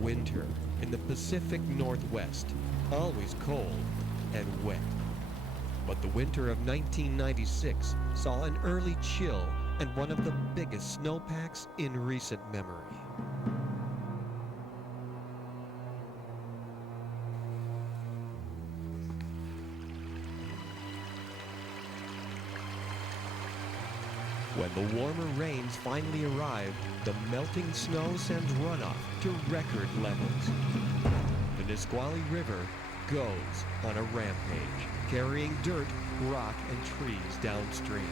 Winter in the Pacific Northwest, always cold and wet. But the winter of 1996 saw an early chill and one of the biggest snowpacks in recent memory. When the warmer rains finally arrive, the melting snow sends runoff to record levels. The Nisqually River goes on a rampage, carrying dirt, rock, and trees downstream.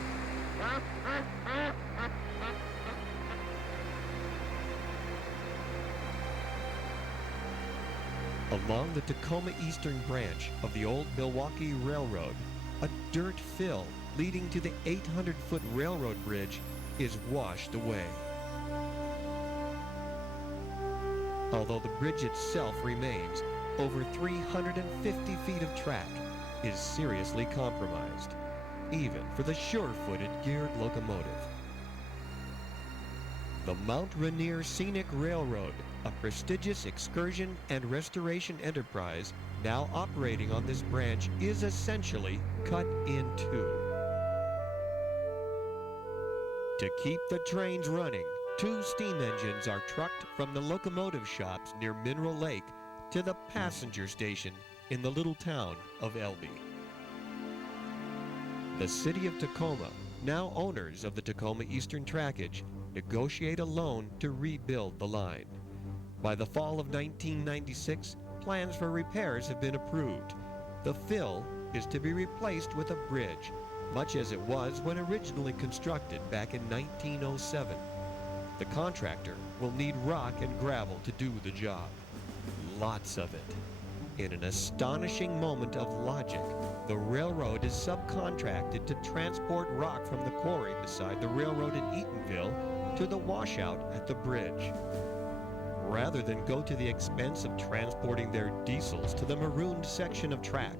Along the Tacoma Eastern Branch of the old Milwaukee Railroad, a dirt fill leading to the 800-foot railroad bridge is washed away. Although the bridge itself remains, over 350 feet of track is seriously compromised, even for the sure-footed geared locomotive. The Mount Rainier Scenic Railroad, a prestigious excursion and restoration enterprise now operating on this branch, is essentially cut in two. To keep the trains running, 2 steam engines are trucked from the locomotive shops near Mineral Lake to the passenger station in the little town of Elby. The city of Tacoma, now owners of the Tacoma Eastern Trackage, negotiate a loan to rebuild the line. By the fall of 1996, plans for repairs have been approved. The fill is to be replaced with a bridge, much as it was when originally constructed back in 1907. The contractor will need rock and gravel to do the job. Lots of it. In an astonishing moment of logic, the railroad is subcontracted to transport rock from the quarry beside the railroad in Eatonville to the washout at the bridge. Rather than go to the expense of transporting their diesels to the marooned section of track,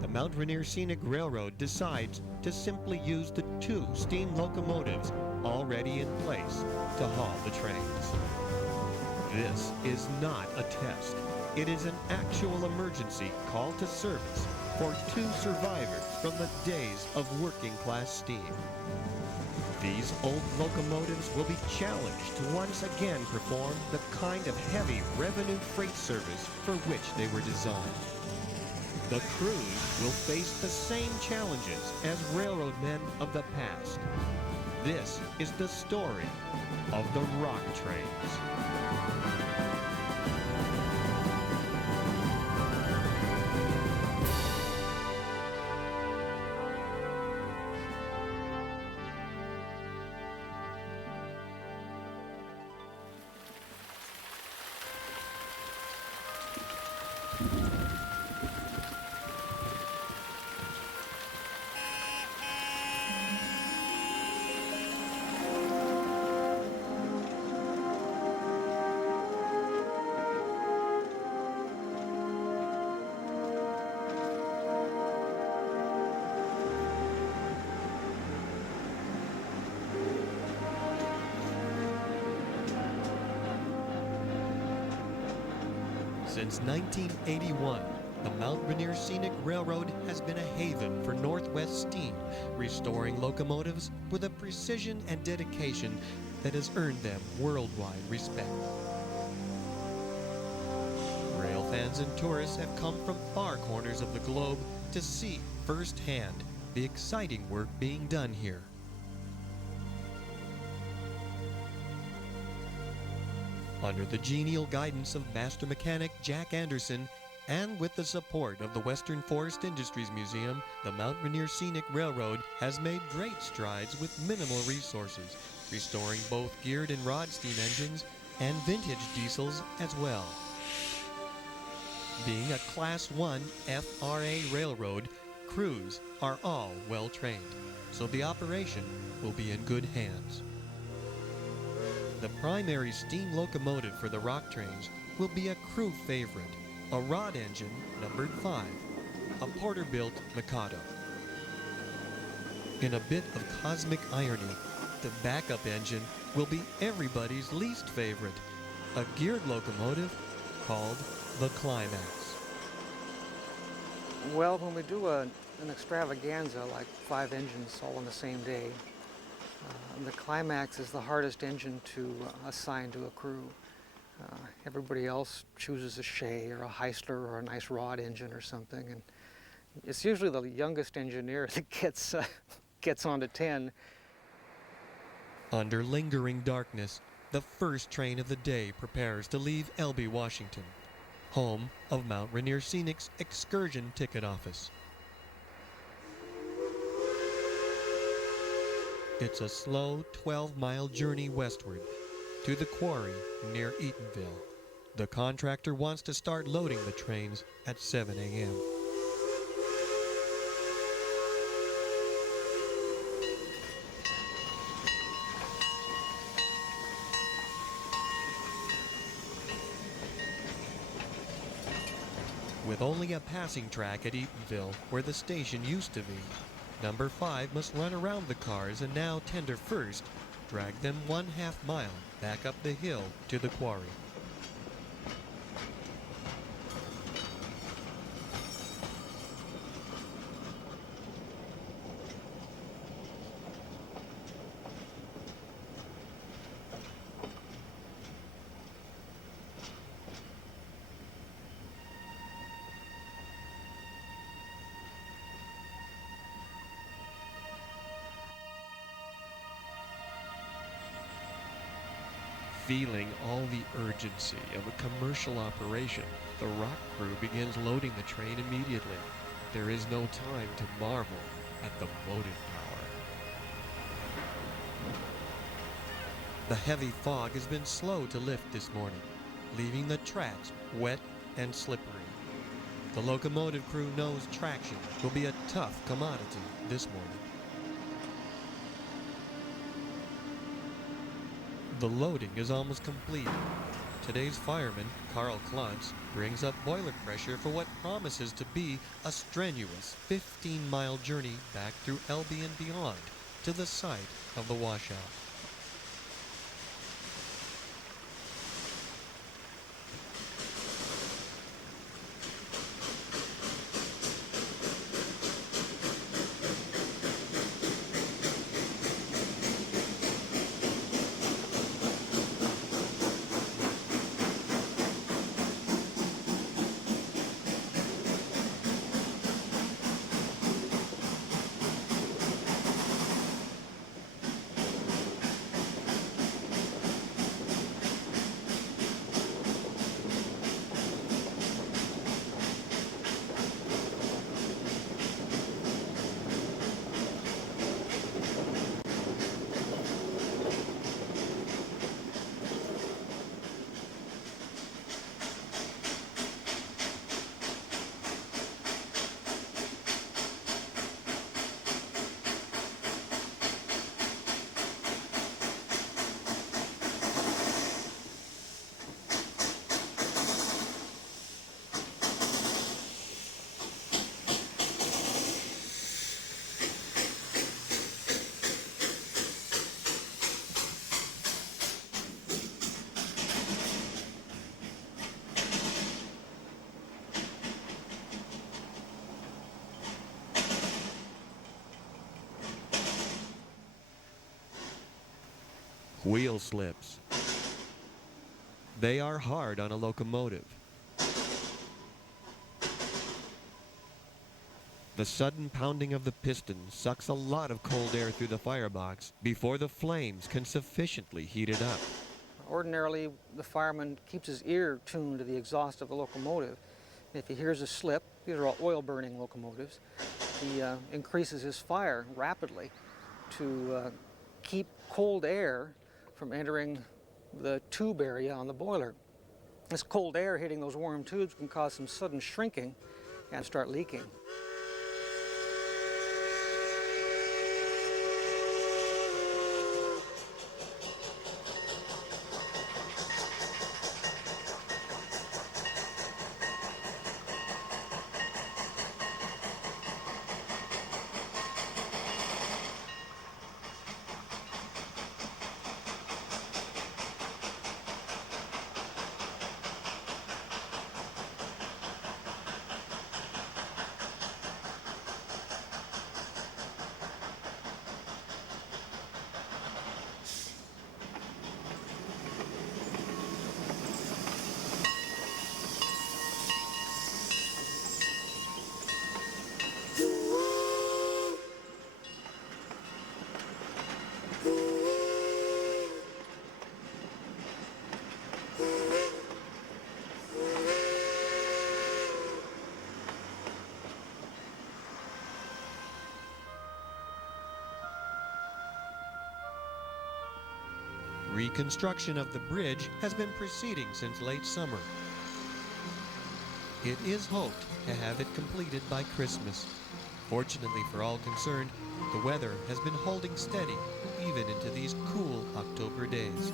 the Mount Rainier Scenic Railroad decides to simply use the 2 steam locomotives already in place to haul the trains. This is not a test. It is an actual emergency call to service for 2 survivors from the days of working-class steam. These old locomotives will be challenged to once again perform the kind of heavy revenue freight service for which they were designed. The crews will face the same challenges as railroad men of the past. This is the story of the rock trains. Since 1981, the Mount Rainier Scenic Railroad has been a haven for Northwest steam, restoring locomotives with a precision and dedication that has earned them worldwide respect. Rail fans and tourists have come from far corners of the globe to see firsthand the exciting work being done here. Under the genial guidance of master mechanic Jack Anderson, and with the support of the Western Forest Industries Museum, the Mount Rainier Scenic Railroad has made great strides with minimal resources, restoring both geared and rod steam engines and vintage diesels as well. Being a Class 1 FRA railroad, crews are all well trained, so the operation will be in good hands. The primary steam locomotive for the rock trains will be a crew favorite, a rod engine numbered 5, a Porter-built Mikado. In a bit of cosmic irony, the backup engine will be everybody's least favorite, a geared locomotive called the Climax. Well, when we do an extravaganza like 5 engines all on the same day, the Climax is the hardest engine to assign to a crew. Everybody else chooses a Shea or a Heisler or a nice rod engine or something, and it's usually the youngest engineer that gets on to 10. Under lingering darkness, the first train of the day prepares to leave Elby, Washington, home of Mount Rainier Scenic's excursion ticket office. It's a slow 12-mile journey westward to the quarry near Eatonville. The contractor wants to start loading the trains at 7 a.m. With only a passing track at Eatonville, where the station used to be, Number 5 must run around the cars and now tender first, drag them 1/2 mile back up the hill to the quarry. Feeling all the urgency of a commercial operation, the rock crew begins loading the train immediately. There is no time to marvel at the motive power. The heavy fog has been slow to lift this morning, leaving the tracks wet and slippery. The locomotive crew knows traction will be a tough commodity this morning. The loading is almost complete. Today's fireman, Carl Kluntz, brings up boiler pressure for what promises to be a strenuous 15-mile journey back through Elby and beyond to the site of the washout. Wheel slips. They are hard on a locomotive. The sudden pounding of the piston sucks a lot of cold air through the firebox before the flames can sufficiently heat it up. Ordinarily, the fireman keeps his ear tuned to the exhaust of the locomotive. If he hears a slip, these are all oil-burning locomotives, he increases his fire rapidly to keep cold air from entering the tube area on the boiler. This cold air hitting those warm tubes can cause some sudden shrinking and start leaking. Reconstruction of the bridge has been proceeding since late summer. It is hoped to have it completed by Christmas. Fortunately for all concerned, the weather has been holding steady even into these cool October days.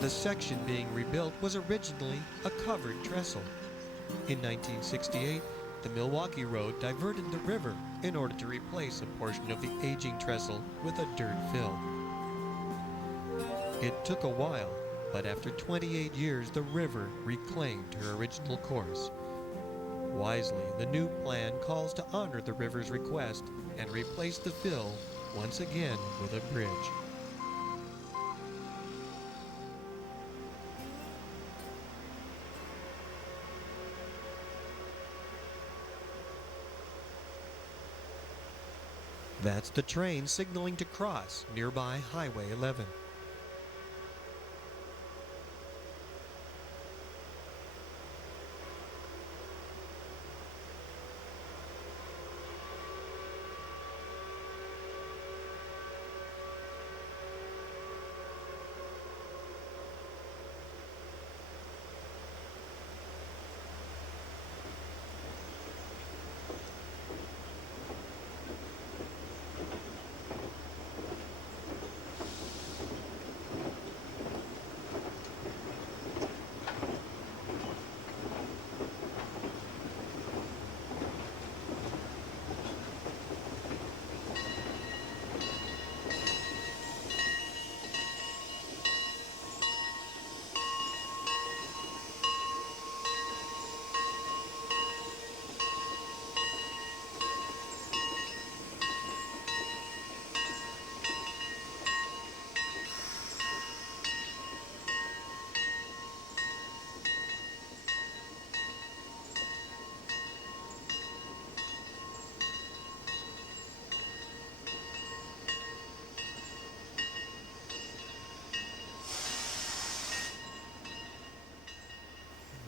The section being rebuilt was originally a covered trestle. In 1968, the Milwaukee Road diverted the river in order to replace a portion of the aging trestle with a dirt fill. It took a while, but after 28 years, the river reclaimed her original course. Wisely, the new plan calls to honor the river's request and replace the fill once again with a bridge. That's the train signaling to cross nearby Highway 11.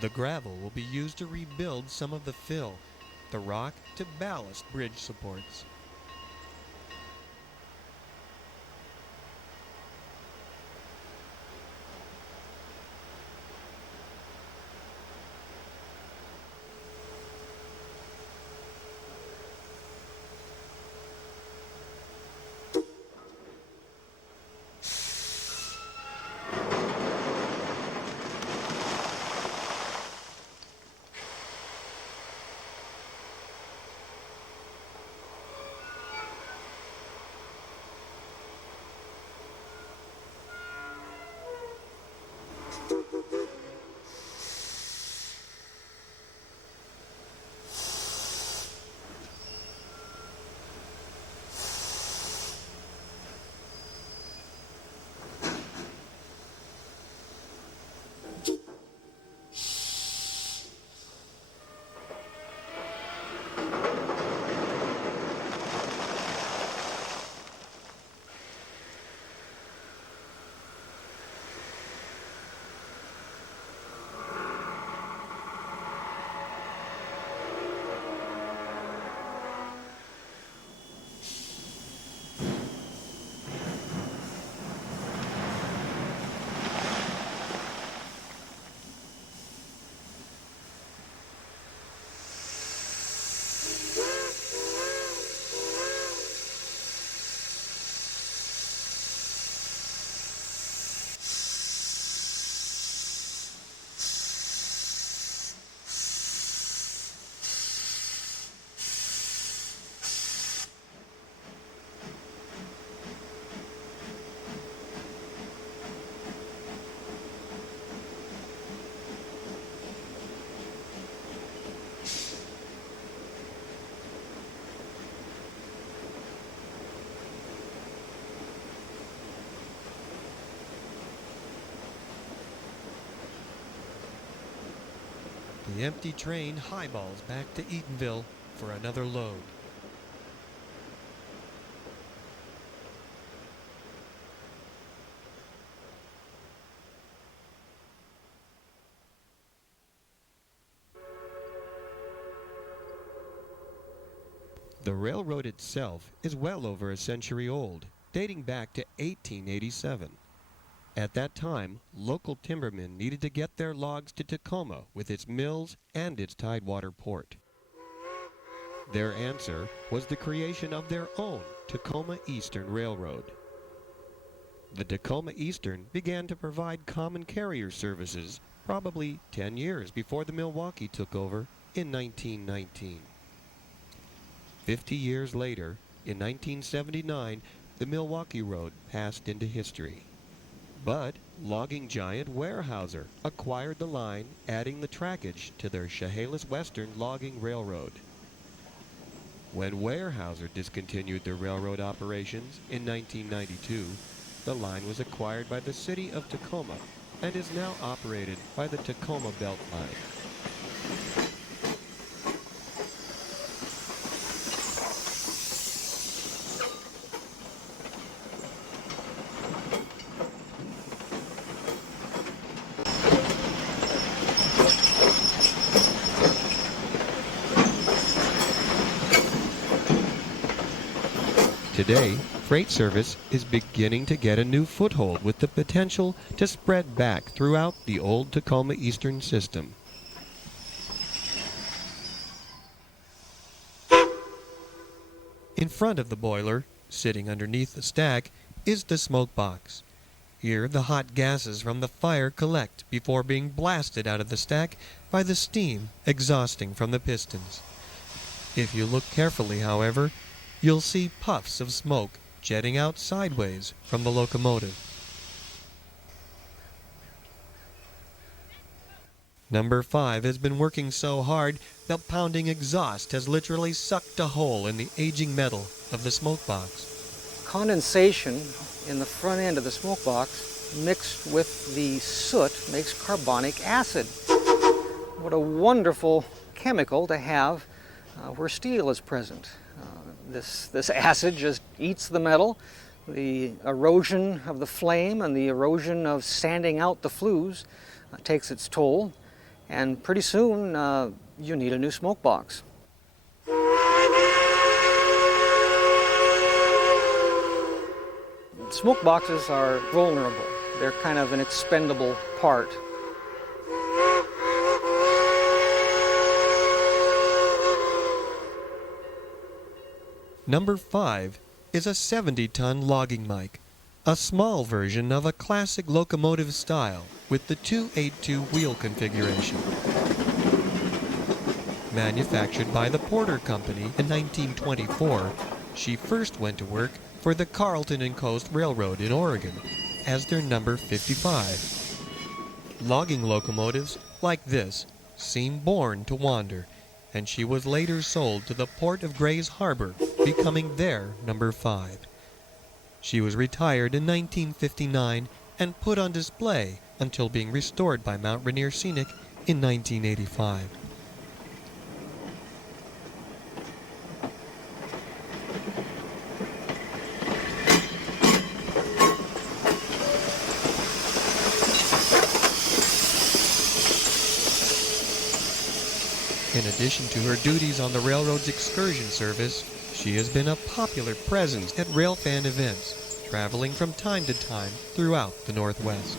The gravel will be used to rebuild some of the fill, the rock to ballast bridge supports. The empty train highballs back to Eatonville for another load. The railroad itself is well over a century old, dating back to 1887. At that time, local timbermen needed to get their logs to Tacoma with its mills and its tidewater port. Their answer was the creation of their own Tacoma Eastern Railroad. The Tacoma Eastern began to provide common carrier services probably 10 years before the Milwaukee took over in 1919. 50 years later, in 1979, the Milwaukee Road passed into history. But logging giant Weyerhaeuser acquired the line, adding the trackage to their Chehalis Western Logging Railroad. When Weyerhaeuser discontinued their railroad operations in 1992, the line was acquired by the city of Tacoma and is now operated by the Tacoma Belt Line. Today, freight service is beginning to get a new foothold with the potential to spread back throughout the old Tacoma Eastern system. In front of the boiler, sitting underneath the stack, is the smoke box. Here, the hot gases from the fire collect before being blasted out of the stack by the steam exhausting from the pistons. If you look carefully, however, you'll see puffs of smoke jetting out sideways from the locomotive. Number 5 has been working so hard, the pounding exhaust has literally sucked a hole in the aging metal of the smoke box. Condensation in the front end of the smoke box mixed with the soot makes carbonic acid. What a wonderful chemical to have where steel is present. This acid just eats the metal. The erosion of the flame and the erosion of sanding out the flues takes its toll, and pretty soon you need a new smoke box. Smoke boxes are vulnerable. They're kind of an expendable part. Number 5 is a 70-ton logging mic, a small version of a classic locomotive style with the 282 wheel configuration. Manufactured by the Porter Company in 1924, she first went to work for the Carleton and Coast Railroad in Oregon as their number 55. Logging locomotives like this seem born to wander, and she was later sold to the Port of Grays Harbor, becoming their number 5. She was retired in 1959 and put on display until being restored by Mount Rainier Scenic in 1985. In addition to her duties on the railroad's excursion service, she has been a popular presence at railfan events, traveling from time to time throughout the Northwest.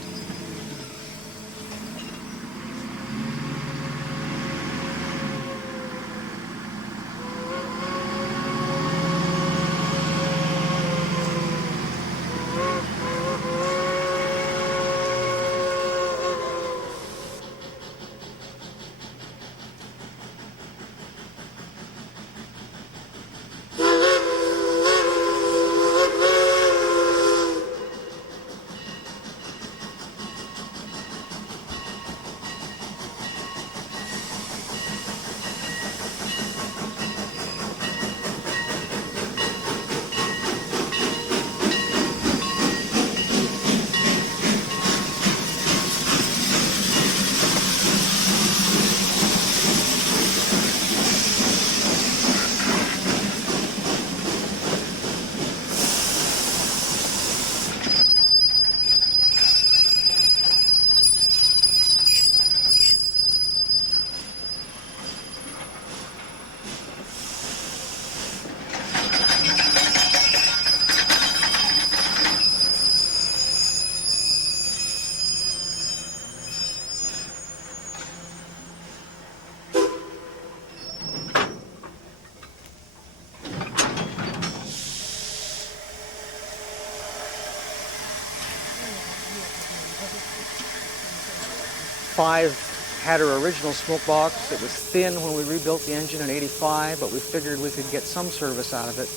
5 had her original smoke box. It was thin when we rebuilt the engine in '85, but we figured we could get some service out of it.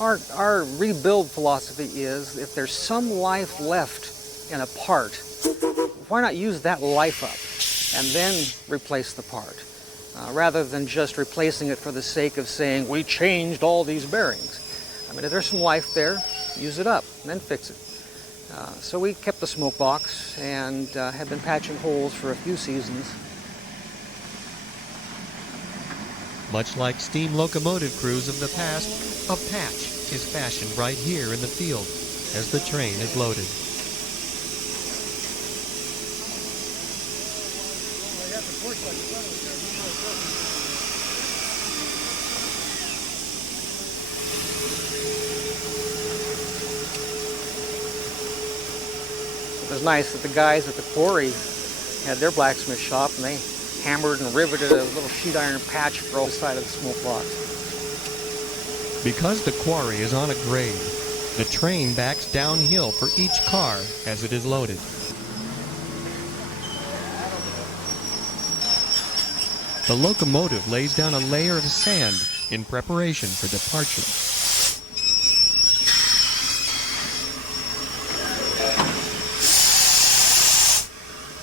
Our rebuild philosophy is if there's some life left in a part, why not use that life up and then replace the part, rather than just replacing it for the sake of saying we changed all these bearings. I mean, if there's some life there, use it up and then fix it. So we kept the smoke box and have been patching holes for a few seasons. Much like steam locomotive crews of the past, a patch is fashioned right here in the field as the train is loaded. It was nice that the guys at the quarry had their blacksmith shop, and they hammered and riveted a little sheet iron patch for the side of the smoke box. Because the quarry is on a grade, the train backs downhill for each car as it is loaded. The locomotive lays down a layer of sand in preparation for departure.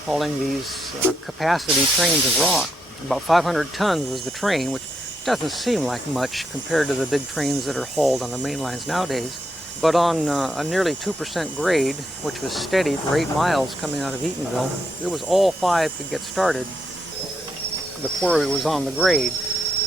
Hauling these capacity trains of rock. About 500 tons was the train, which doesn't seem like much compared to the big trains that are hauled on the main lines nowadays. But on a nearly 2% grade, which was steady for 8 miles coming out of Eatonville, it was all 5 could get started. The quarry was on the grade,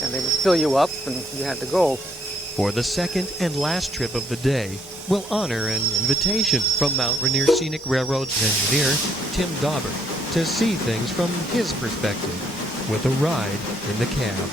and they would fill you up and you had to go. For the second and last trip of the day, we'll honor an invitation from Mount Rainier Scenic Railroad's engineer, Tim Dauber, to see things from his perspective with a ride in the cab.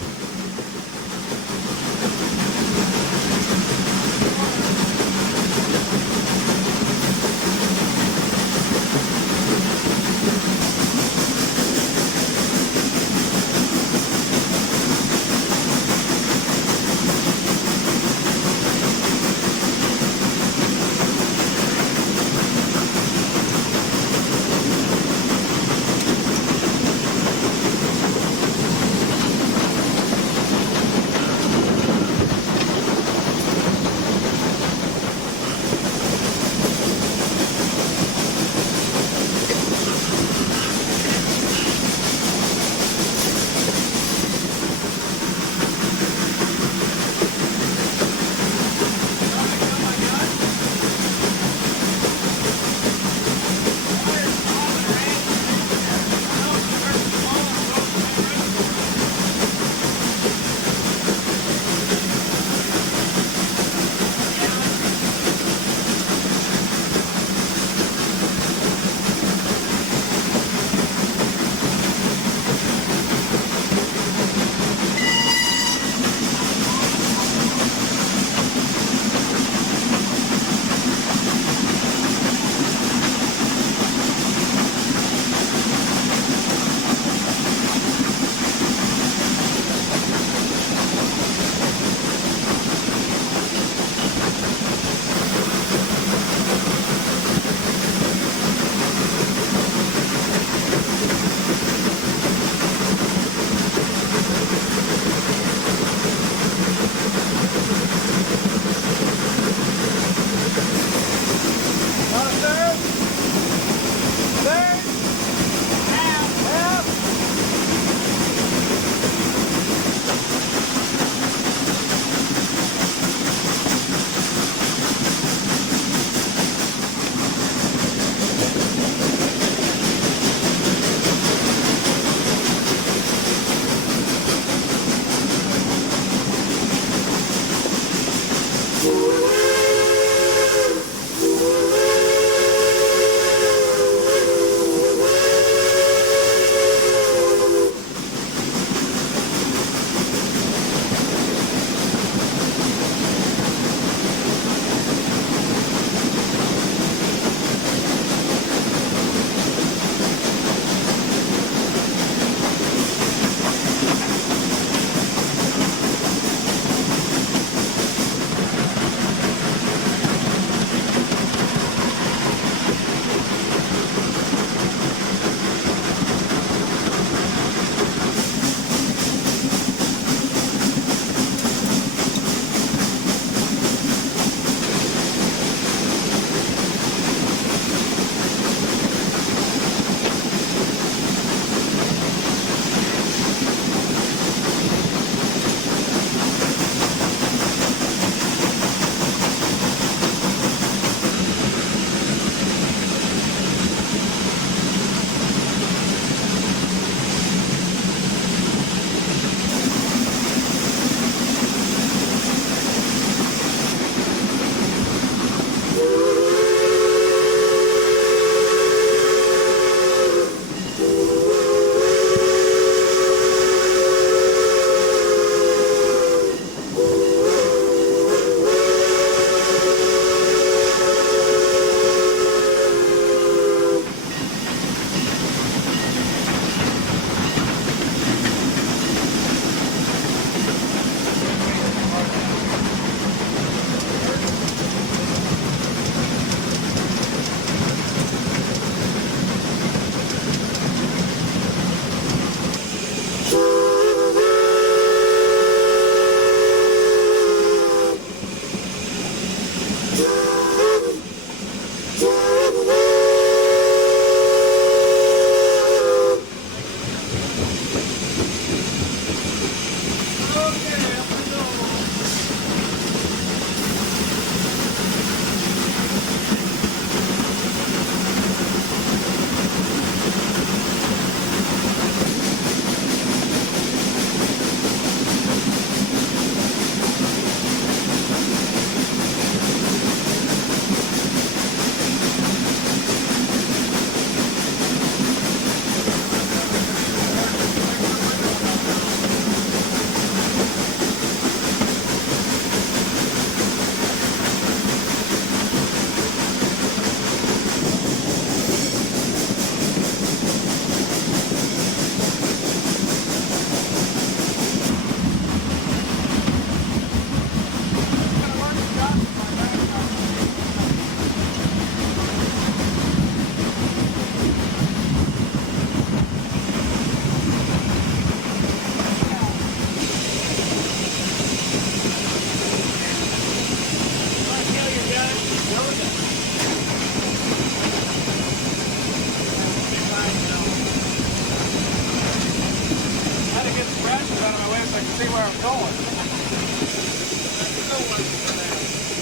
see where I'm going.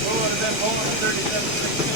Who would have been pulling a 3716?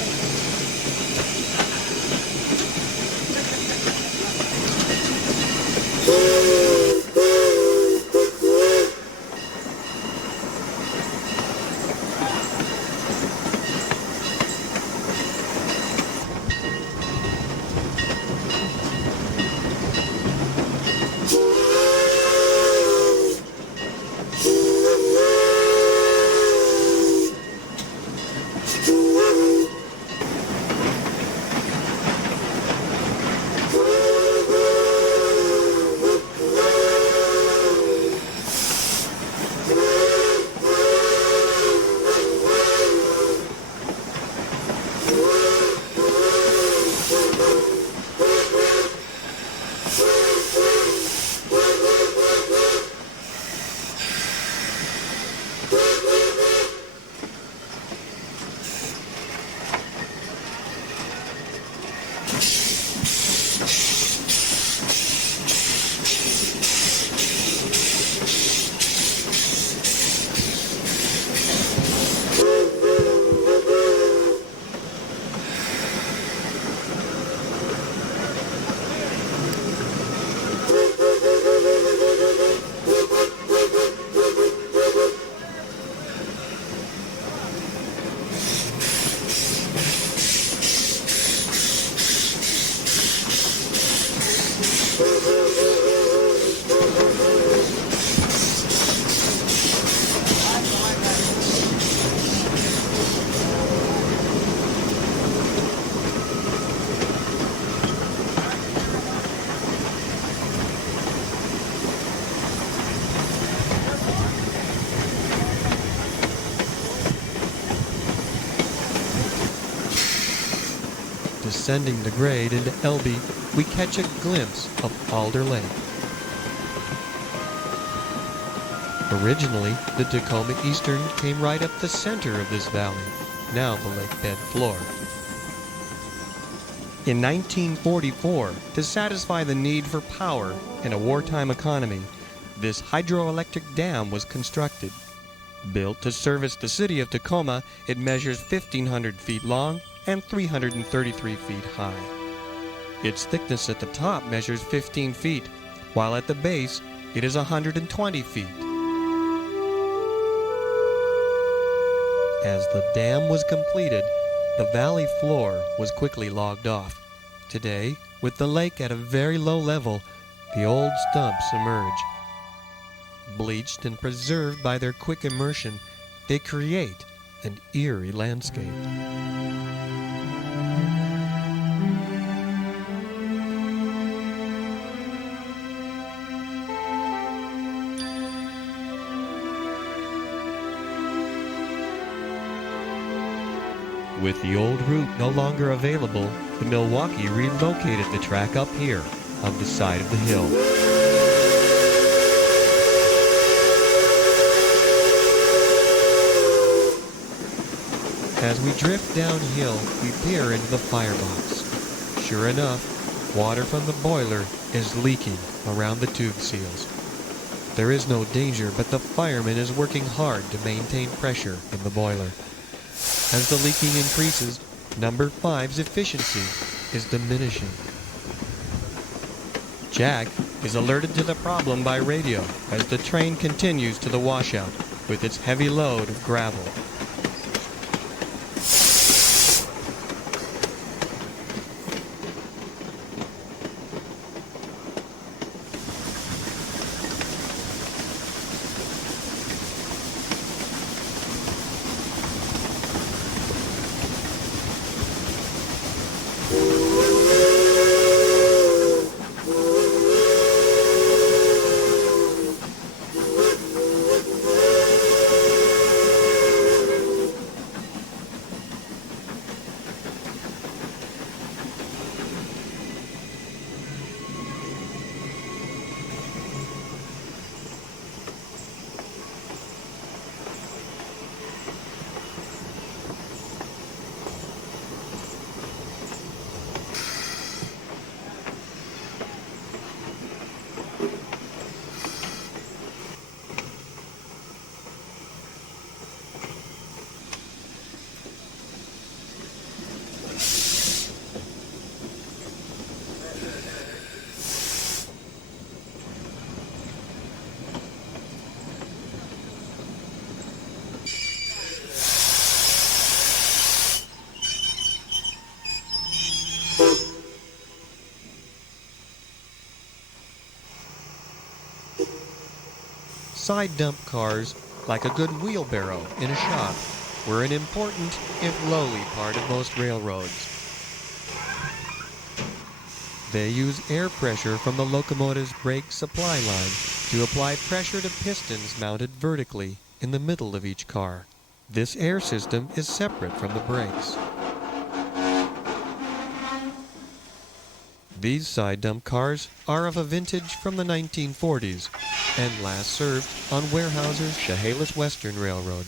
Descending the grade into Elbe, we catch a glimpse of Alder Lake. Originally, the Tacoma Eastern came right up the center of this valley, now the lake bed floor. In 1944, to satisfy the need for power in a wartime economy, this hydroelectric dam was constructed. Built to service the city of Tacoma, it measures 1,500 feet long and 333 feet high. Its thickness at the top measures 15 feet, while at the base it is 120 feet. As the dam was completed, the valley floor was quickly logged off. Today, with the lake at a very low level, the old stumps emerge. Bleached and preserved by their quick immersion, they create an eerie landscape. With the old route no longer available, the Milwaukee relocated the track up here on the side of the hill. As we drift downhill, we peer into the firebox. Sure enough, water from the boiler is leaking around the tube seals. There is no danger, but the fireman is working hard to maintain pressure in the boiler. As the leaking increases, number 5's efficiency is diminishing. Jack is alerted to the problem by radio as the train continues to the washout with its heavy load of gravel. side dump cars, like a good wheelbarrow in a shop, were an important, if lowly, part of most railroads. They use air pressure from the locomotive's brake supply line to apply pressure to pistons mounted vertically in the middle of each car. This air system is separate from the brakes. These side dump cars are of a vintage from the 1940s and last served on Weyerhaeuser's Chehalis Western Railroad.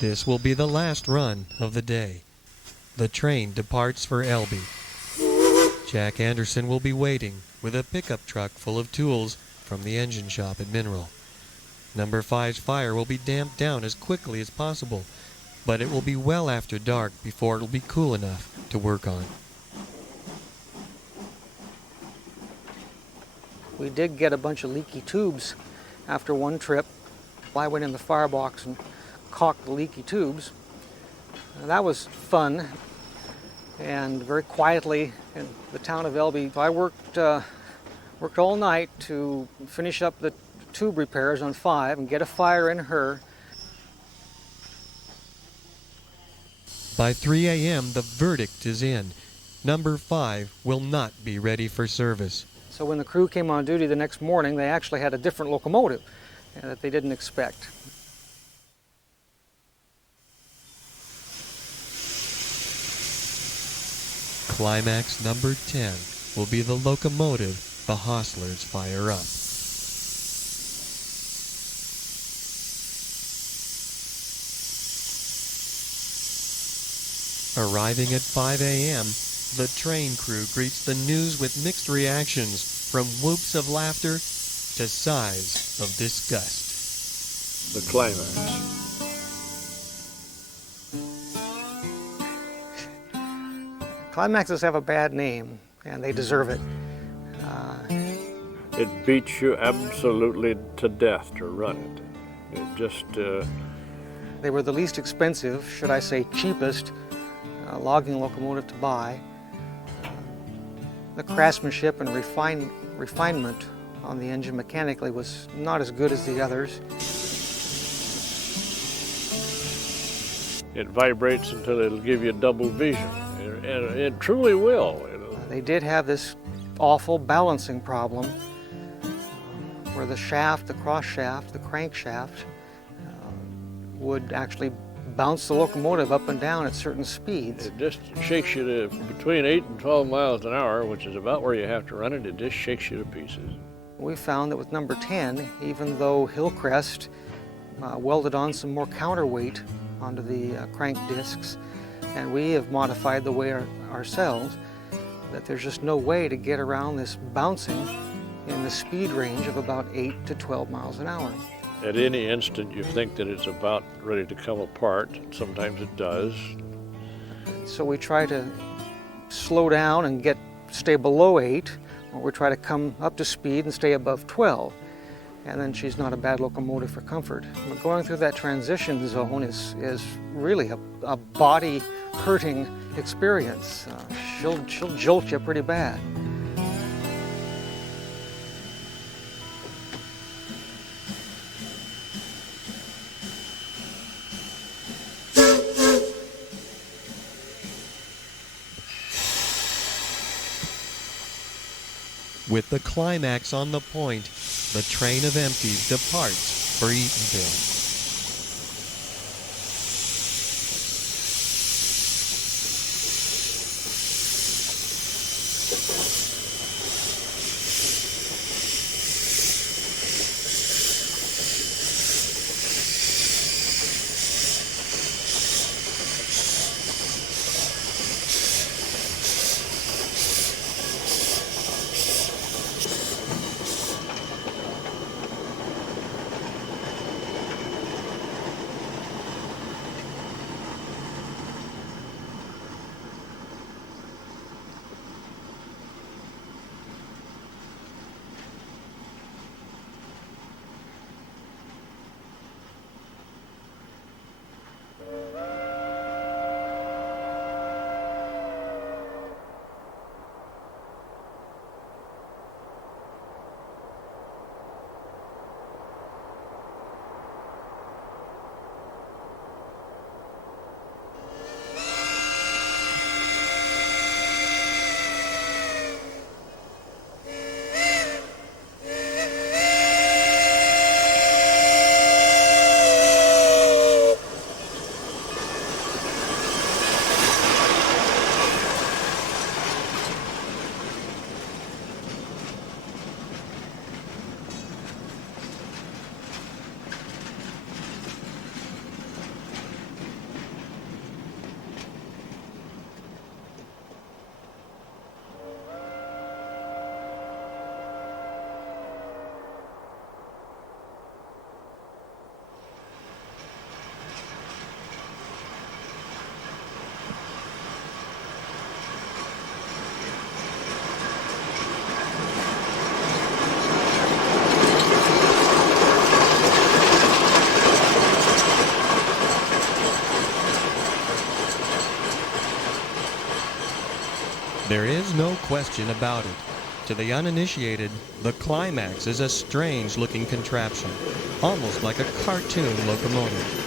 This will be the last run of the day. The train departs for Elbe. Jack Anderson will be waiting with a pickup truck full of tools from the engine shop at Mineral. Number 5's fire will be damped down as quickly as possible, but it will be well after dark before it will be cool enough to work on. We did get a bunch of leaky tubes after one trip. I went in the firebox and caulked the leaky tubes. That was fun, and very quietly in the town of Elbe. I worked all night to finish up the tube repairs on 5 and get a fire in her. By 3 a.m., the verdict is in. Number 5 will not be ready for service. So when the crew came on duty the next morning, they actually had a different locomotive that they didn't expect. Climax number 10 will be the locomotive the hostlers fire up. Arriving at 5 a.m., the train crew greets the news with mixed reactions, from whoops of laughter to sighs of disgust. The climax. Climaxes have a bad name, and they deserve it. It beats you absolutely to death to run it. It just... They were the least expensive, should I say cheapest, logging locomotive to buy. The craftsmanship and refinement on the engine mechanically was not as good as the others. It vibrates until it'll give you double vision, and it truly will. They did have this awful balancing problem where the shaft, the cross shaft, the crankshaft would actually bounce the locomotive up and down at certain speeds. It just shakes you to between 8 and 12 miles an hour, which is about where you have to run it. It just shakes you to pieces. We found that with number 10, even though Hillcrest welded on some more counterweight onto the crank discs, and we have modified the way ourselves, that there's just no way to get around this bouncing in the speed range of about 8 to 12 miles an hour. At any instant, you think that it's about ready to come apart. Sometimes it does. So we try to slow down and stay below 8, or we try to come up to speed and stay above 12. And then she's not a bad locomotive for comfort. But going through that transition zone is really a body-hurting experience. She'll jolt you pretty bad. With the climax on the point, the train of empties departs for Eatonville. There is no question about it. To the uninitiated, the Climax is a strange-looking contraption, almost like a cartoon locomotive.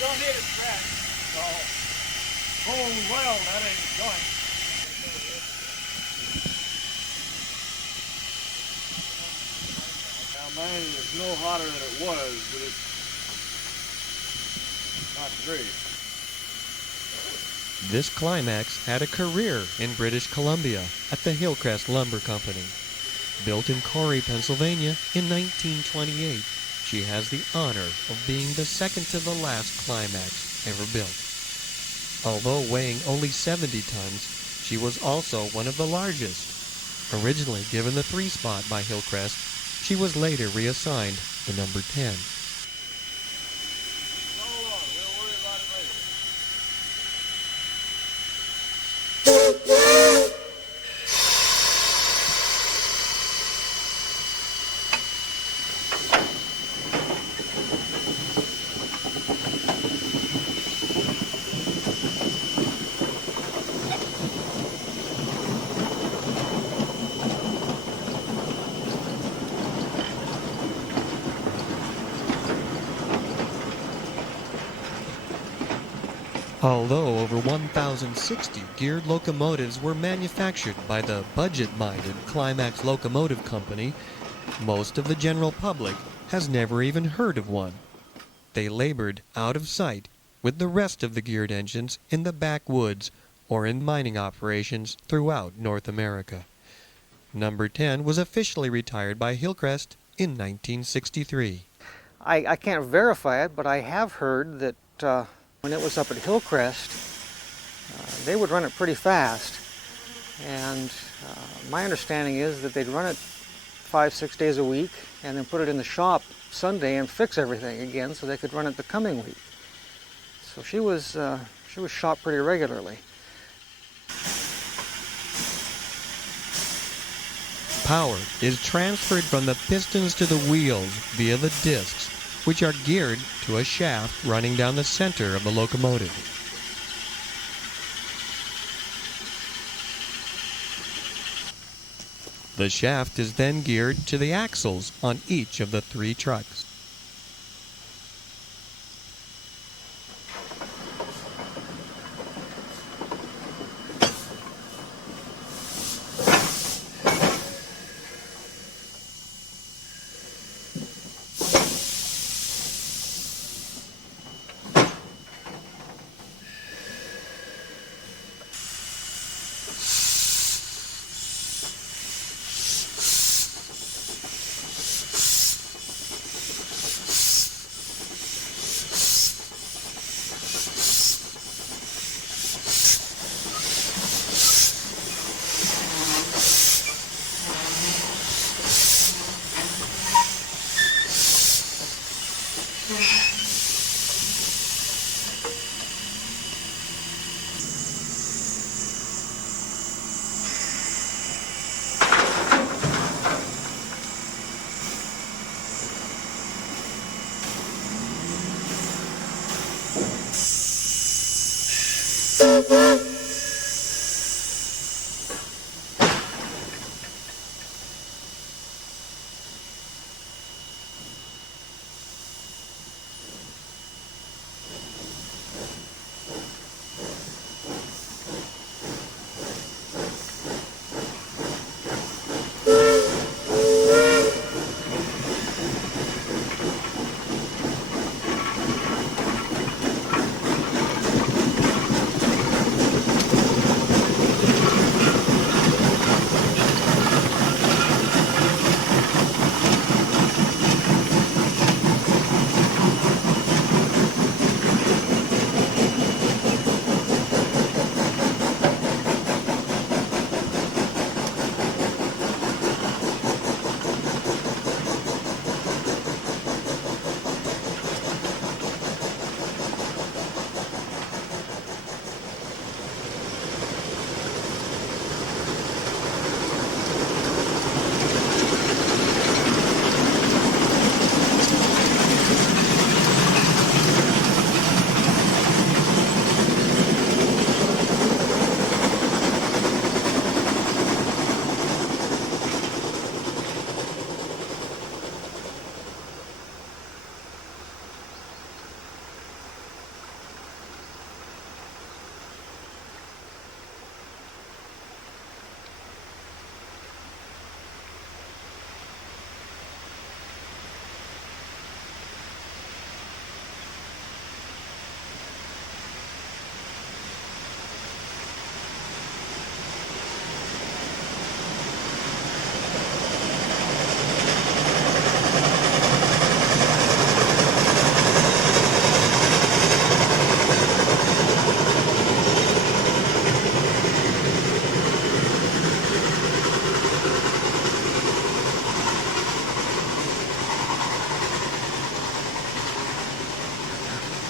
Don't need a scratch. No. Oh, well, that ain't a joint. Now, mine is no hotter than it was, but it's not great. This Climax had a career in British Columbia at the Hillcrest Lumber Company. Built in Corry, Pennsylvania in 1928, she has the honor of being the second to the last Climax ever built. Although weighing only 70 tons, she was also one of the largest. Originally given the 3 spot by Hillcrest, she was later reassigned the number 10. Hold on, we'll worry about it later. Although over 1,060 geared locomotives were manufactured by the budget-minded Climax Locomotive Company, most of the general public has never even heard of one. They labored out of sight with the rest of the geared engines in the backwoods or in mining operations throughout North America. Number 10 was officially retired by Hillcrest in 1963. I can't verify it, but I have heard that when it was up at Hillcrest, they would run it pretty fast. And my understanding is that they'd run it 5-6 days a week and then put it in the shop Sunday and fix everything again so they could run it the coming week. So she was shopped pretty regularly. Power is transferred from the pistons to the wheels via the discs, which are geared to a shaft running down the center of the locomotive. The shaft is then geared to the axles on each of the 3 trucks.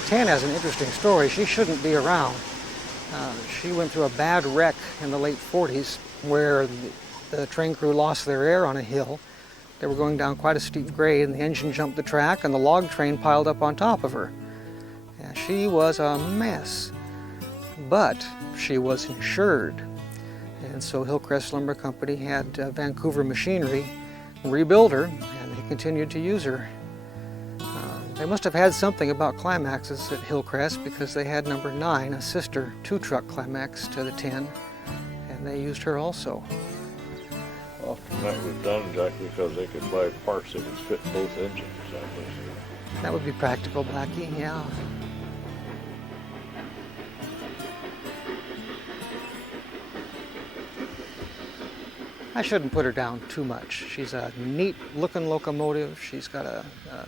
Tan has an interesting story. She shouldn't be around. She went through a bad wreck in the late 40s where the train crew lost their air on a hill. They were going down quite a steep grade and the engine jumped the track and the log train piled up on top of her. And she was a mess, but she was insured. And so Hillcrest Lumber Company had Vancouver Machinery rebuild her, and they continued to use her. They must have had something about Climaxes at Hillcrest because they had number 9, a sister 2-truck Climax to the 10, and they used her also. Often that was done, Jack, because they could buy parts that would fit both engines. That would be practical, Blackie, yeah. I shouldn't put her down too much. She's a neat looking locomotive. She's got a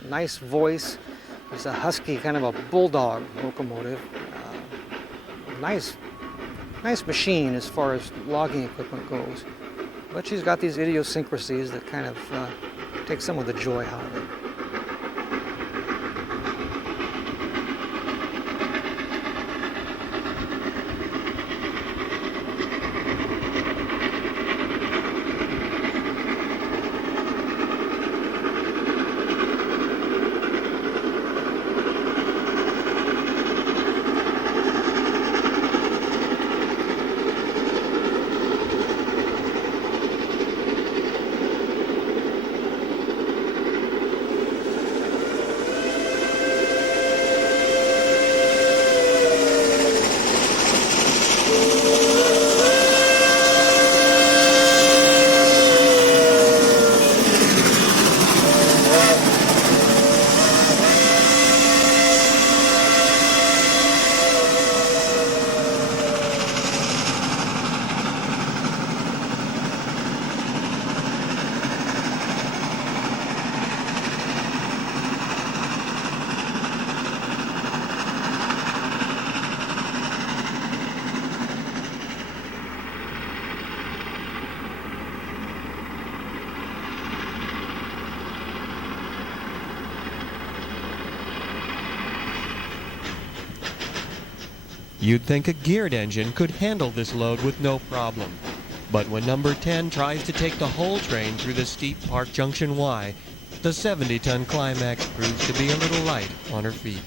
nice voice. She's a husky, kind of a bulldog locomotive. Nice machine as far as logging equipment goes. But she's got these idiosyncrasies that kind of take some of the joy out of it. You'd think a geared engine could handle this load with no problem. But when number 10 tries to take the whole train through the steep Park Junction Y, the 70-ton Climax proves to be a little light on her feet.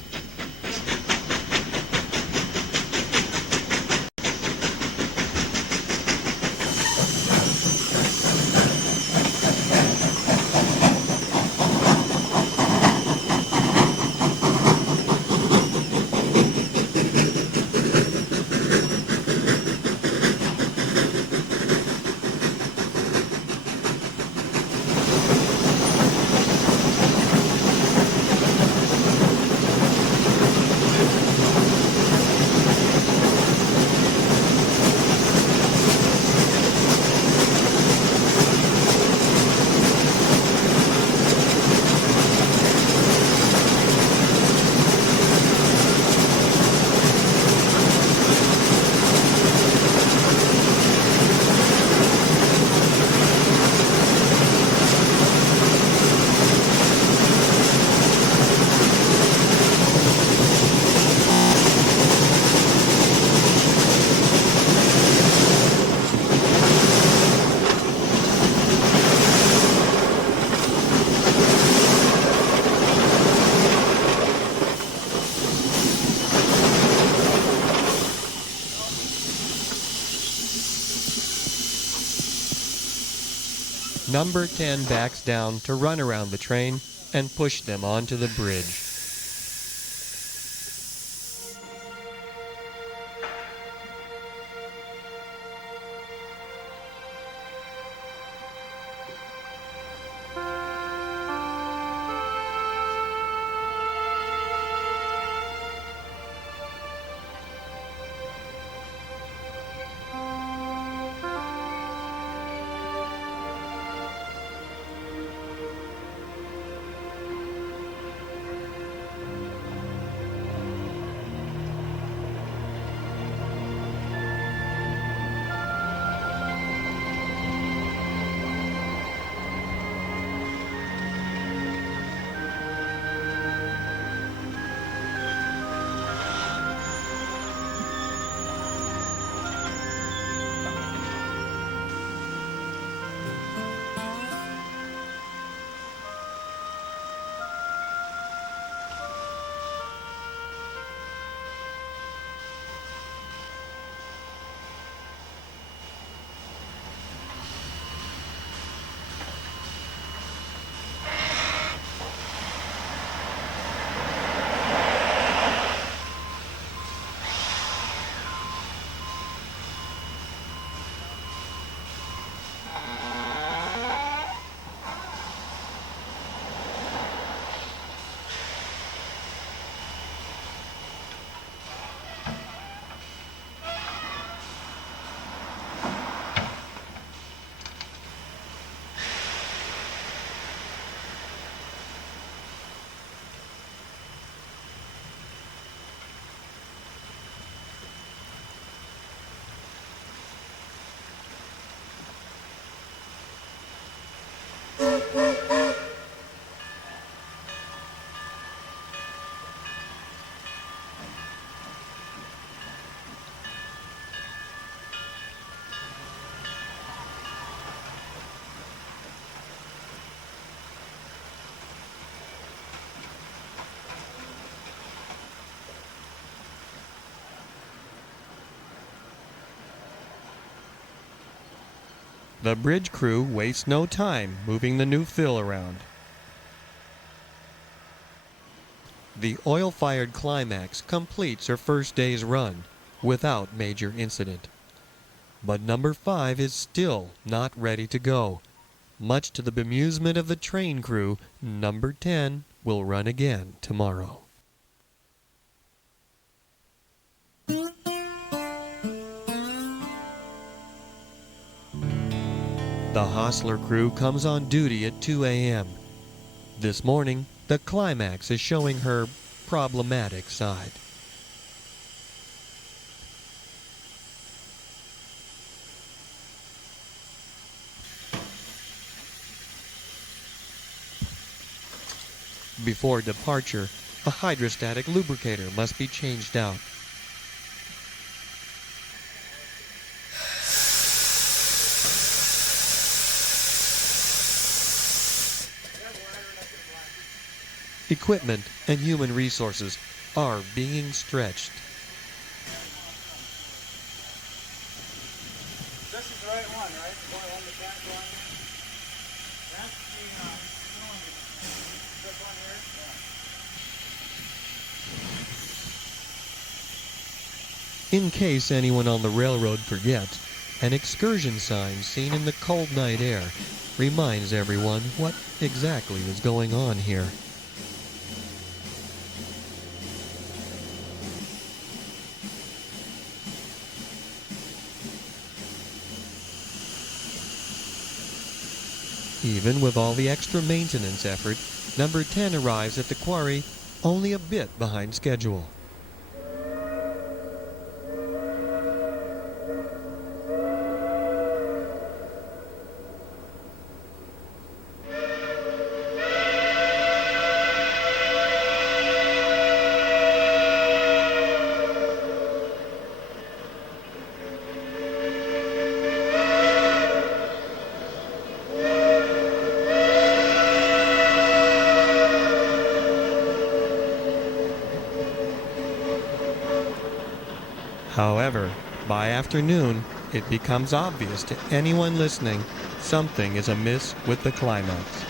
Number 10 backs down to run around the train and push them onto the bridge. The bridge crew wastes no time moving the new fill around. The oil-fired Climax completes her first day's run without major incident. But number 5 is still not ready to go. Much to the bemusement of the train crew, number 10 will run again tomorrow. The Hostler crew comes on duty at 2 a.m. This morning, the Climax is showing her problematic side. Before departure, a hydrostatic lubricator must be changed out. equipment, and human resources are being stretched. This is the right one, right? The one the back one. That's the cylinder. This one here? Yeah. In case anyone on the railroad forgets, an excursion sign seen in the cold night air reminds everyone what exactly is going on here. Even with all the extra maintenance effort, number 10 arrives at the quarry only a bit behind schedule. However, by afternoon, it becomes obvious to anyone listening something is amiss with the Climax.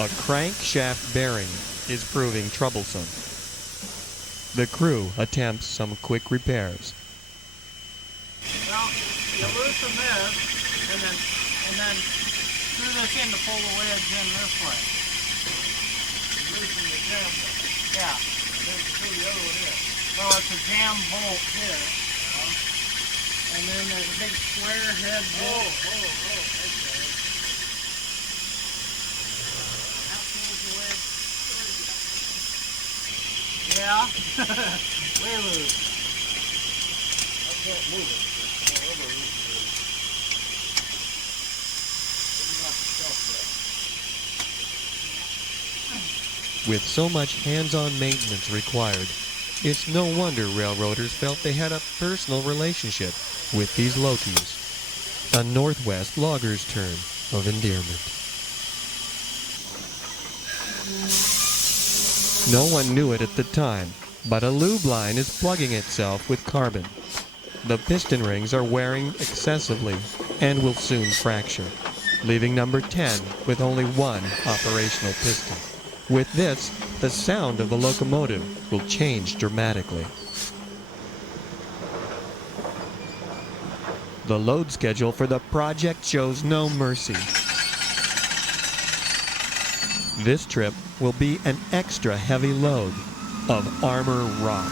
A crankshaft bearing is proving troublesome. The crew attempts some quick repairs. Well, you loosen this, and then screw this in to pull the wedge in this way. Loosen the jam bolt. Yeah, then screw the other one in. So it's a jam bolt here. And then there's a big square head bolt. Okay. Yeah, way loose. I can't move it. With so much hands-on maintenance required, it's no wonder railroaders felt they had a personal relationship with these Lokis, a Northwest logger's term of endearment. No one knew it at the time, but a lube line is plugging itself with carbon. The piston rings are wearing excessively and will soon fracture, leaving number 10 with only one operational piston. With this, the sound of the locomotive will change dramatically. The load schedule for the project shows no mercy. This trip will be an extra heavy load of armor rock.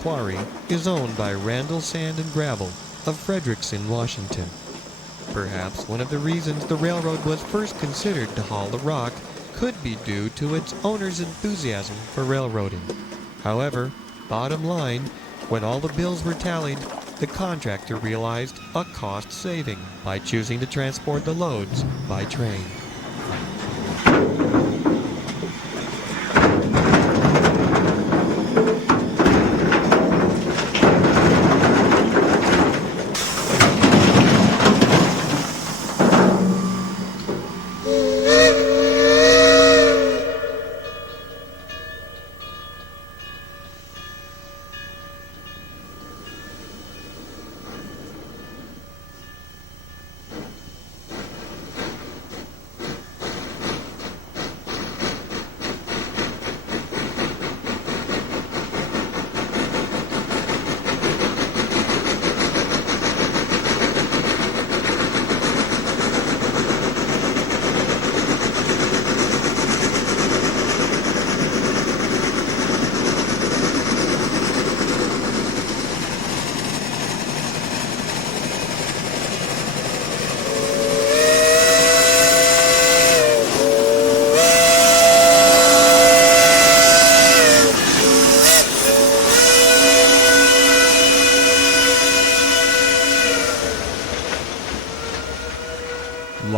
Quarry is owned by Randall Sand and Gravel of Frederickson, Washington. Perhaps one of the reasons the railroad was first considered to haul the rock could be due to its owner's enthusiasm for railroading. However, bottom line, when all the bills were tallied, the contractor realized a cost saving by choosing to transport the loads by train.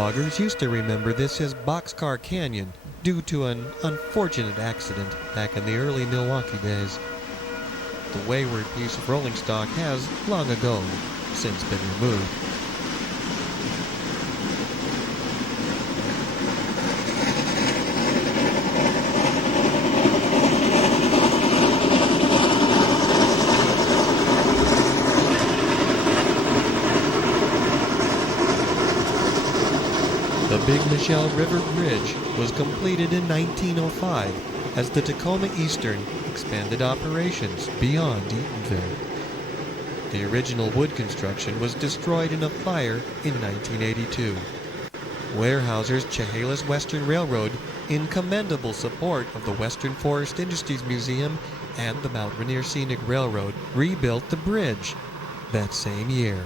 Loggers used to remember this as Boxcar Canyon due to an unfortunate accident back in the early Milwaukee days. The wayward piece of rolling stock has, long ago, since been removed. The Big Michelle River Bridge was completed in 1905 as the Tacoma Eastern expanded operations beyond Eatonville. The original wood construction was destroyed in a fire in 1982. Weyerhaeuser's Chehalis Western Railroad, in commendable support of the Western Forest Industries Museum and the Mount Rainier Scenic Railroad, rebuilt the bridge that same year.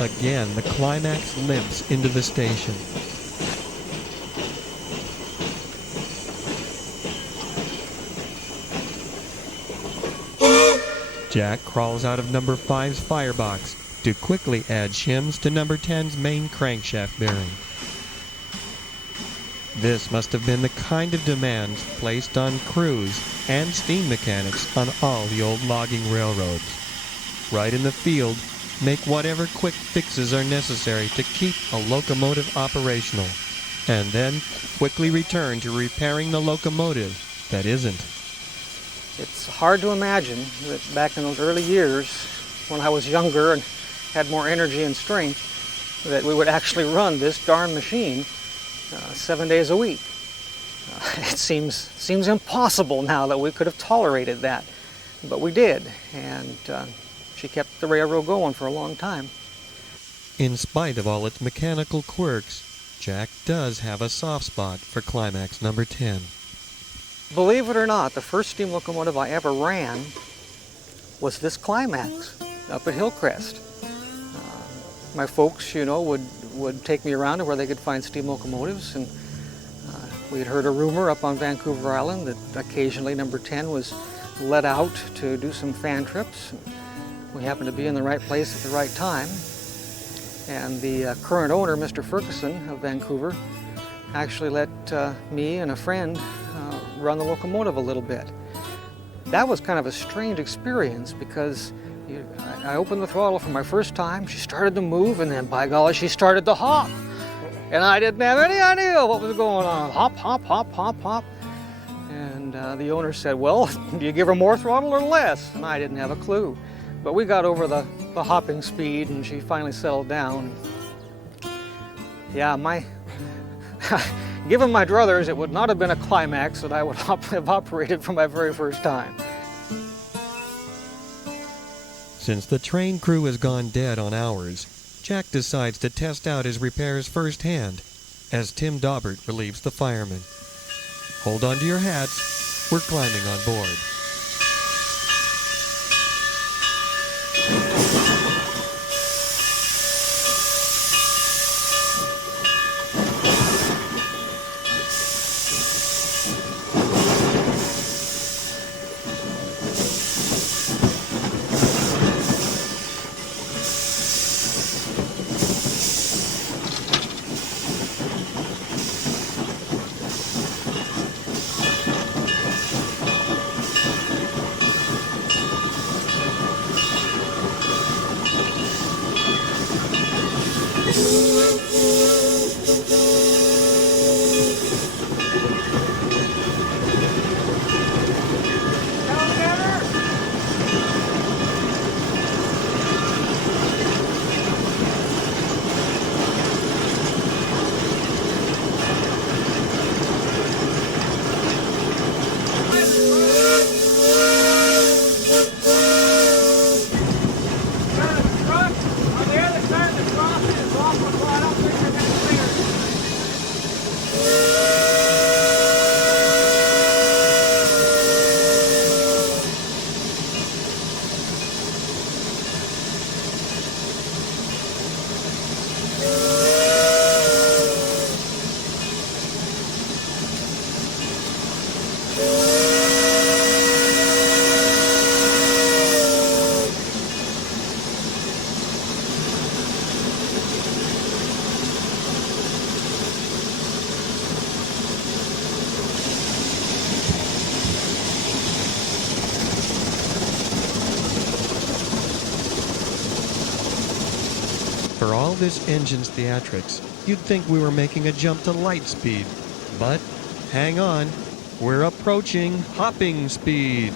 Again, the Climax limps into the station. Jack crawls out of number 5's firebox to quickly add shims to number 10's main crankshaft bearing. This must have been the kind of demands placed on crews and steam mechanics on all the old logging railroads. Right in the field, make whatever quick fixes are necessary to keep a locomotive operational, and then quickly return to repairing the locomotive that isn't. It's hard to imagine that back in those early years, when I was younger and had more energy and strength, that we would actually run this darn machine 7 days a week. It seems impossible now that we could have tolerated that, but we did, and she kept the railroad going for a long time. In spite of all its mechanical quirks, Jack does have a soft spot for Climax number 10. Believe it or not, the first steam locomotive I ever ran was this Climax up at Hillcrest. My folks, would take me around to where they could find steam locomotives, and we had heard a rumor up on Vancouver Island that occasionally number 10 was let out to do some fan trips. We happened to be in the right place at the right time, and the current owner, Mr. Ferguson of Vancouver, actually let me and a friend run the locomotive a little bit. That was kind of a strange experience because I opened the throttle for my first time, she started to move, and then by golly, she started to hop. And I didn't have any idea what was going on. Hop, hop, hop, hop, hop. And the owner said, well, do you give her more throttle or less? And I didn't have a clue. But we got over the hopping speed and she finally settled down. Yeah, given my druthers, it would not have been a Climax that I would have operated for my very first time. Since the train crew has gone dead on hours, Jack decides to test out his repairs firsthand as Tim Daubert relieves the firemen. Hold on to your hats, we're climbing on board. For all this engine's theatrics, you'd think we were making a jump to light speed. But hang on, we're approaching hopping speed.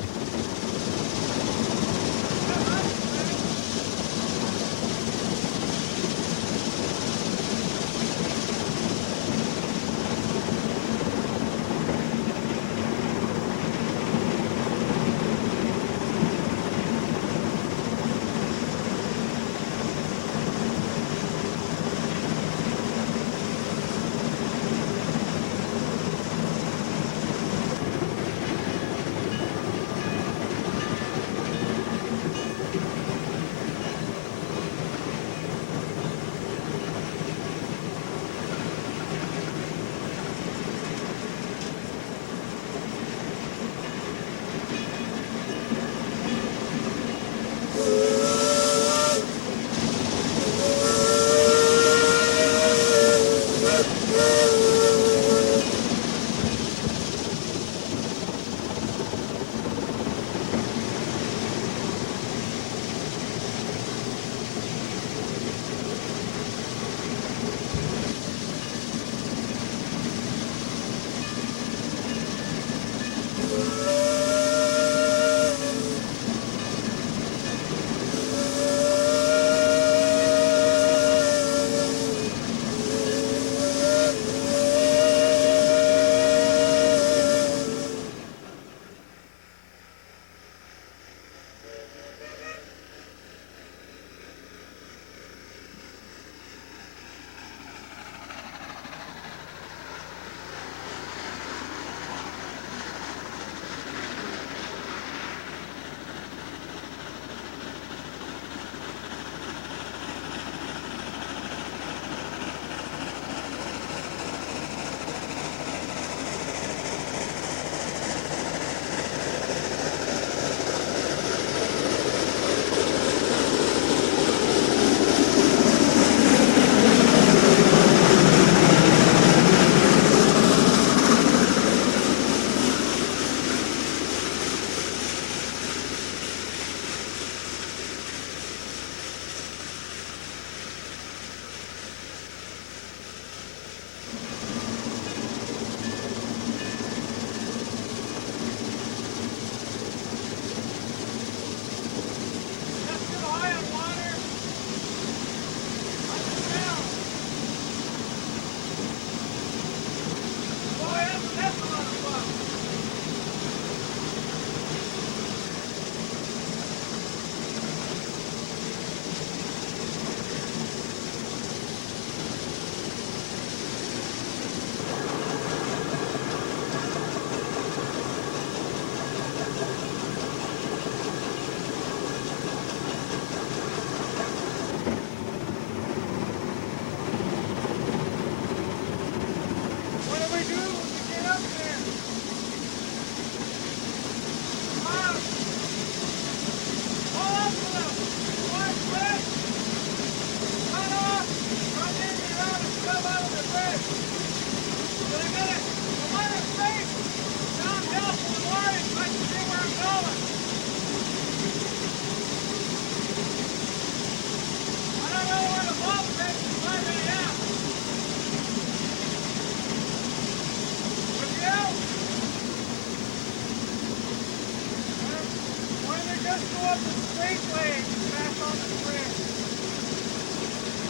Let's go up the straightway and back on the bridge.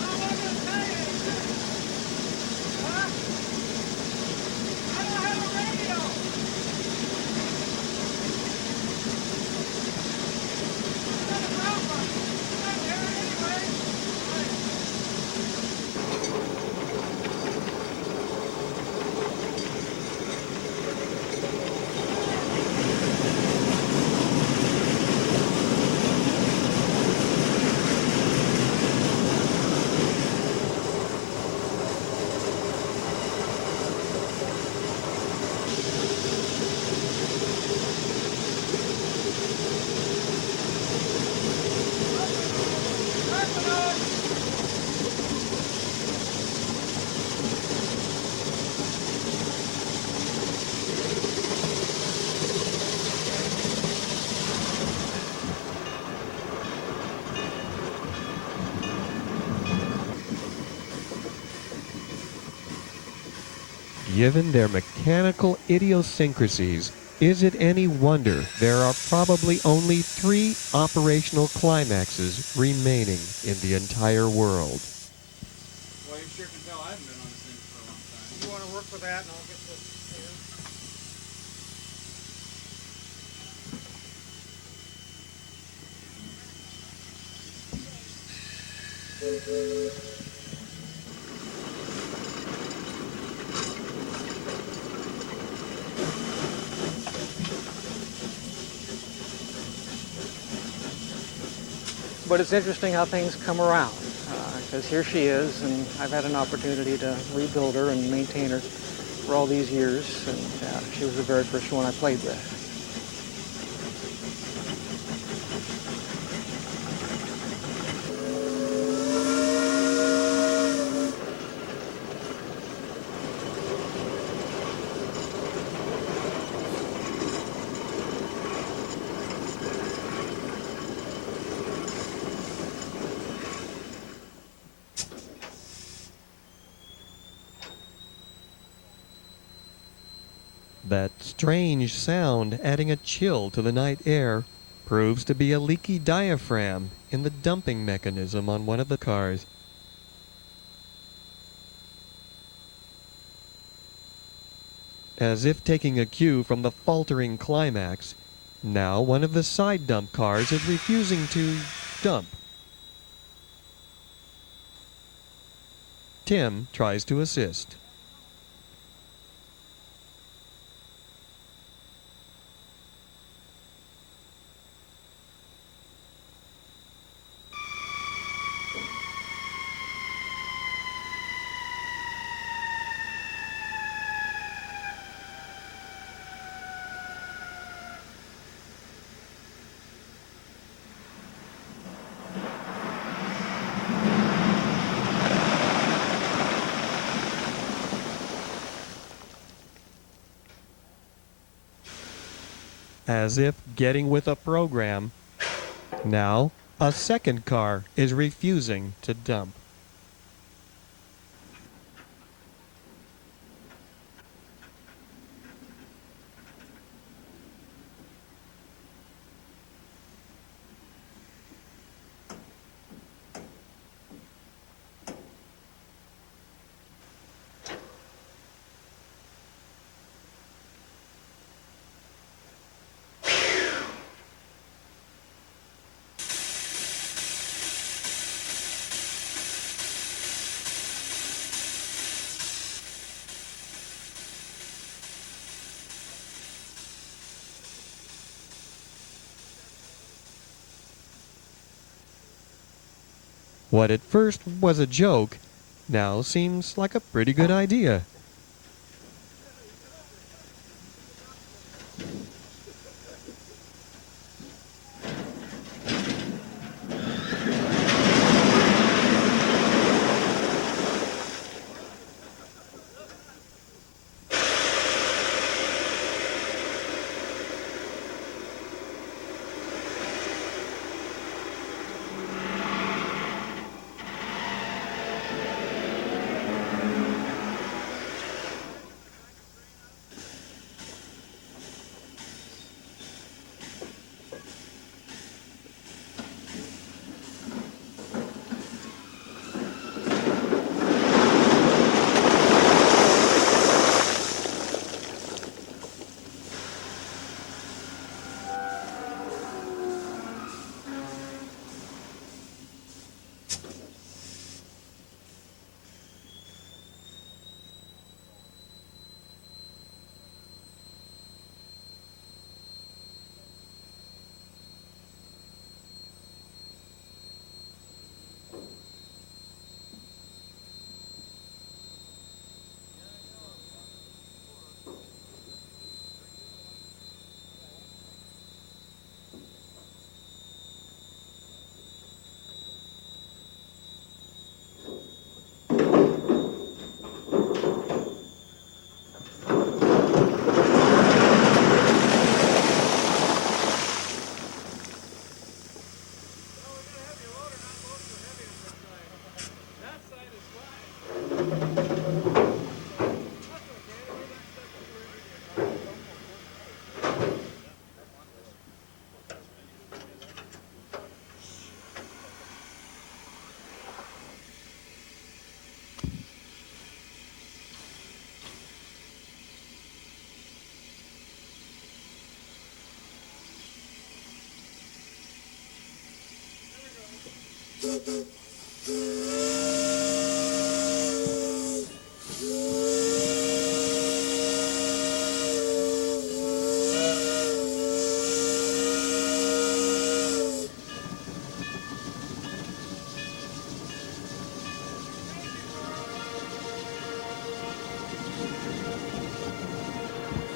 I'm not going to tell you anything. Huh? I don't have a radio. I got a ground bus. I'm here anyway. Given their mechanical idiosyncrasies, is it any wonder there are probably only 3 operational Climaxes remaining in the entire world? Well, you sure can tell I haven't been on this thing for a long time. You want to work with that and I'll get this here. But it's interesting how things come around, because here she is, and I've had an opportunity to rebuild her and maintain her for all these years, and she was the very first one I played with. That strange sound adding a chill to the night air proves to be a leaky diaphragm in the dumping mechanism on one of the cars. As if taking a cue from the faltering Climax, now one of the side dump cars is refusing to dump. Tim tries to assist. As if getting with a program, now a second car is refusing to dump. What at first was a joke now seems like a pretty good idea.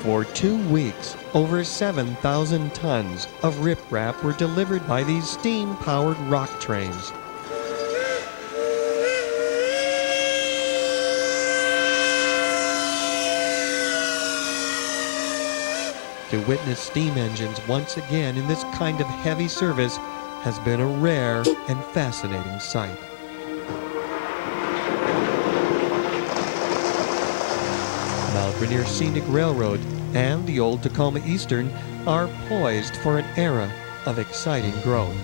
For 2 weeks, over 7,000 tons of riprap were delivered by these steam-powered rock trains. To witness steam engines once again in this kind of heavy service has been a rare and fascinating sight. Mount Rainier Scenic Railroad and the old Tacoma Eastern are poised for an era of exciting growth.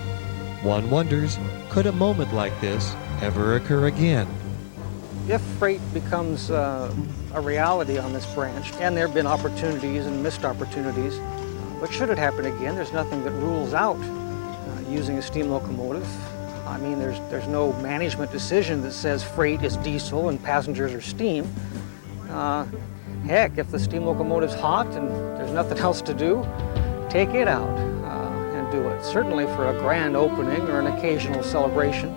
One wonders, could a moment like this ever occur again? If freight becomes a reality on this branch, and there have been opportunities and missed opportunities, but should it happen again, there's nothing that rules out using a steam locomotive. I mean, there's no management decision that says freight is diesel and passengers are steam. Heck, if the steam locomotive's hot and there's nothing else to do, take it out and do it. Certainly for a grand opening or an occasional celebration.